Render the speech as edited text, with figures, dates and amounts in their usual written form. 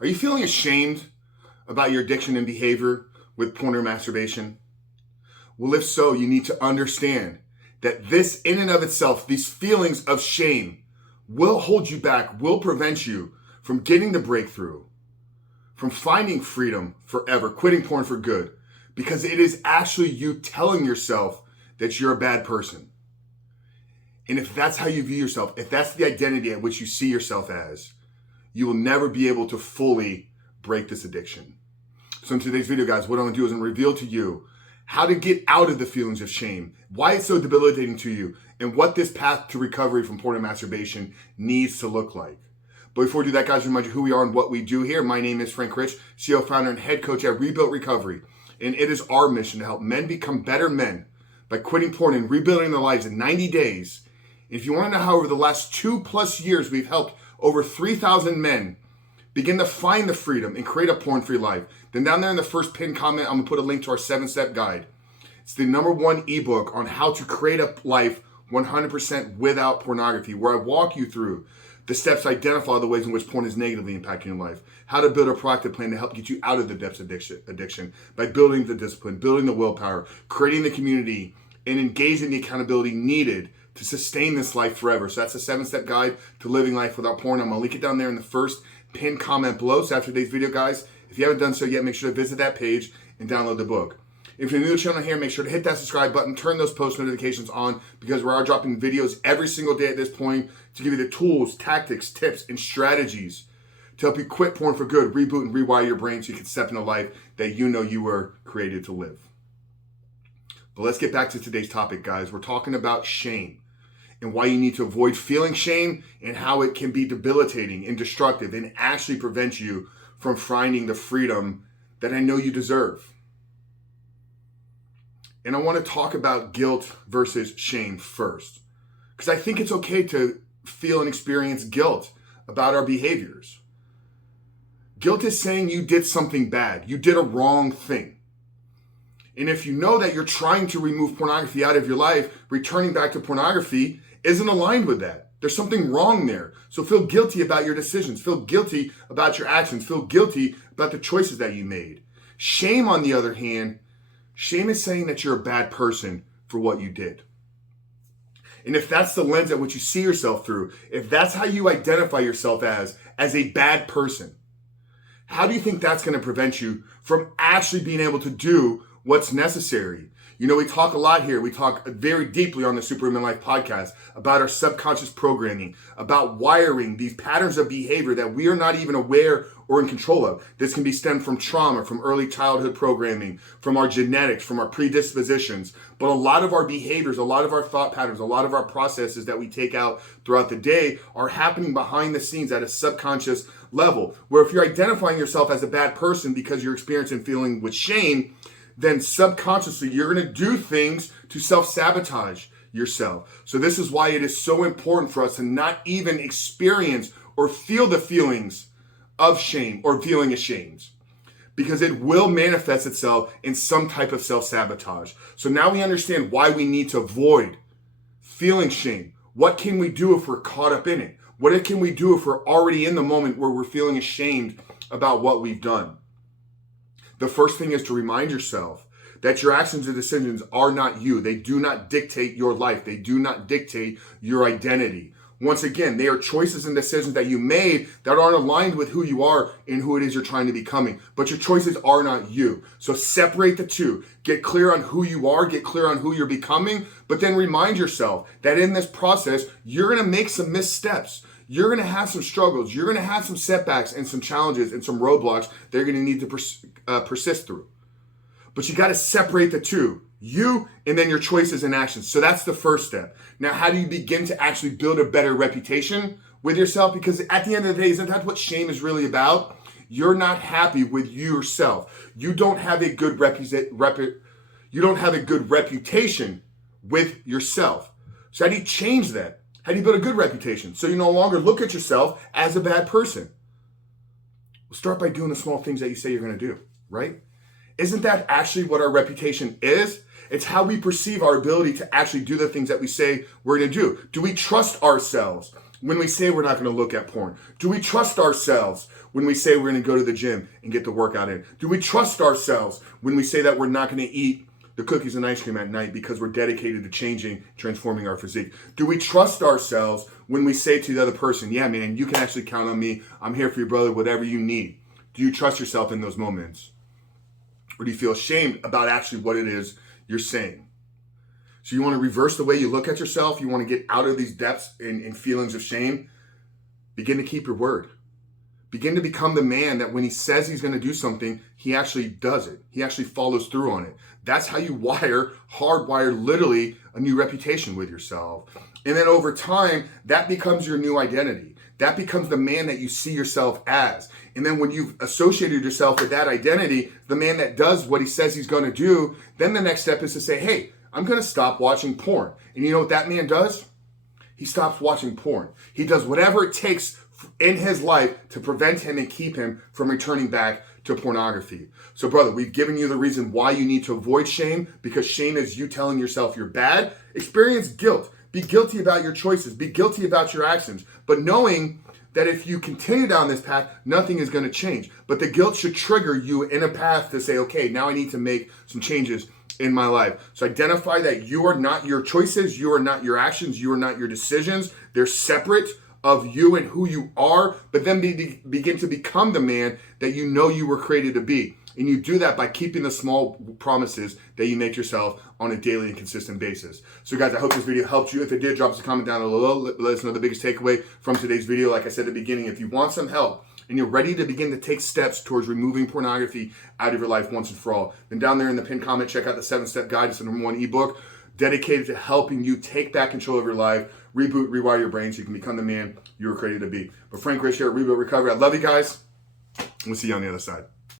Are you feeling ashamed about your addiction and behavior with porn or masturbation? Well, if so, you need to understand that this in and of itself, these feelings of shame will hold you back, will prevent you from getting the breakthrough, from finding freedom forever, quitting porn for good, because it is actually you telling yourself that you're a bad person. And if that's how you view yourself, if that's the identity at which you see yourself as, you will never be able to fully break this addiction. So in today's video, guys, what I'm gonna do is I'm gonna reveal to you how to get out of the feelings of shame, why it's so debilitating to you, and what this path to recovery from porn and masturbation needs to look like. But before we do that, guys, remind you who we are and what we do here. My name is Frank Rich, CEO, founder, and head coach at Rebuilt Recovery. And it is our mission to help men become better men by quitting porn and rebuilding their lives in 90 days. And if you want to know how over the last 2+ years we've helped over 3,000 men begin to find the freedom and create a porn-free life, then down there in the first pinned comment, I'm going to put a link to our 7-step guide. It's the #1 ebook on how to create a life 100% without pornography, where I walk you through the steps to identify the ways in which porn is negatively impacting your life, how to build a proactive plan to help get you out of the depths of addiction by building the discipline, building the willpower, creating the community, and engaging the accountability needed to sustain this life forever. So that's a 7-step guide to living life without porn. I'm going to link it down there in the first pinned comment below. So after today's video, guys, if you haven't done so yet, make sure to visit that page and download the book. If you're new to the channel here, make sure to hit that subscribe button, turn those post notifications on, because we are dropping videos every single day at this point to give you the tools, tactics, tips, and strategies to help you quit porn for good, reboot and rewire your brain so you can step into a life that you know you were created to live. But let's get back to today's topic, guys. We're talking about shame and why you need to avoid feeling shame and how it can be debilitating and destructive and actually prevent you from finding the freedom that I know you deserve. And I want to talk about guilt versus shame first, because I think it's okay to feel and experience guilt about our behaviors. Guilt is saying you did something bad. You did a wrong thing. And if you know that you're trying to remove pornography out of your life, returning back to pornography isn't aligned with that. There's something wrong there. So feel guilty about your decisions. Feel guilty about your actions. Feel guilty about the choices that you made. Shame, on the other hand, shame is saying that you're a bad person for what you did. And if that's the lens at which you see yourself through, if that's how you identify yourself as a bad person, how do you think that's going to prevent you from actually being able to do what's necessary? You know, we talk a lot here. We talk very deeply on the Superhuman Life podcast about our subconscious programming, about wiring these patterns of behavior that we are not even aware or in control of. This can be stemmed from trauma, from early childhood programming, from our genetics, from our predispositions. But a lot of our behaviors, a lot of our thought patterns, a lot of our processes that we take out throughout the day are happening behind the scenes at a subconscious level, where if you're identifying yourself as a bad person because you're experiencing feeling with shame, then subconsciously you're going to do things to self-sabotage yourself. So this is why it is so important for us to not even experience or feel the feelings of shame or feeling ashamed, because it will manifest itself in some type of self-sabotage. So now we understand why we need to avoid feeling shame. What can we do if we're caught up in it? What can we do if we're already in the moment where we're feeling ashamed about what we've done? The first thing is to remind yourself that your actions and decisions are not you. They do not dictate your life. They do not dictate your identity. Once again, they are choices and decisions that you made that aren't aligned with who you are and who it is you're trying to becoming. But your choices are not you. So separate the two. Get clear on who you are. Get clear on who you're becoming. But then remind yourself that in this process, you're going to make some missteps. You're going to have some struggles. You're going to have some setbacks and some challenges and some roadblocks that you're going to need to persist through. But you got to separate the two, you and then your choices and actions. So that's the first step. Now, how do you begin to actually build a better reputation with yourself? Because at the end of the day, isn't that what shame is really about? You're not happy with yourself. You don't have a good reputation with yourself. So how do you change that? How do you build a good reputation so you no longer look at yourself as a bad person? Well, start by doing the small things that you say you're going to do, right? Isn't that actually what our reputation is? It's how we perceive our ability to actually do the things that we say we're going to do. Do we trust ourselves when we say we're not going to look at porn? Do we trust ourselves when we say we're going to go to the gym and get the workout in? Do we trust ourselves when we say that we're not going to eat the cookies and ice cream at night because we're dedicated to changing, transforming our physique? Do we trust ourselves when we say to the other person, yeah, man, you can actually count on me. I'm here for you, brother, whatever you need. Do you trust yourself in those moments? Or do you feel ashamed about actually what it is you're saying? So you want to reverse the way you look at yourself. You want to get out of these depths and feelings of shame. Begin to keep your word. Begin to become the man that when he says he's going to do something, he actually does it. He actually follows through on it. That's how you hardwire literally a new reputation with yourself. And then over time, that becomes your new identity. That becomes the man that you see yourself as. And then when you've associated yourself with that identity, the man that does what he says he's going to do, then the next step is to say, hey, I'm going to stop watching porn. And you know what that man does? He stops watching porn. He does whatever it takes in his life to prevent him and keep him from returning back to pornography. So brother, we've given you the reason why you need to avoid shame, because shame is you telling yourself you're bad. Experience guilt. Be guilty about your choices. Be guilty about your actions. But knowing that if you continue down this path, nothing is going to change. But the guilt should trigger you in a path to say, okay, now I need to make some changes in my life. So identify that you are not your choices. You are not your actions. You are not your decisions. They're separate of you and who you are, but then begin to become the man that you know you were created to be. And you do that by keeping the small promises that you make yourself on a daily and consistent basis. So guys, I hope this video helped you. If it did, drop us a comment down below. Let us know the biggest takeaway from today's video. Like I said at the beginning, if you want some help and you're ready to begin to take steps towards removing pornography out of your life once and for all, then down there in the pinned comment, check out the 7-step guide. It's the #1 ebook dedicated to helping you take back control of your life, reboot, rewire your brain so you can become the man you were created to be. But Frank Rich here at Rebuild Recovery. I love you guys. We'll see you on the other side.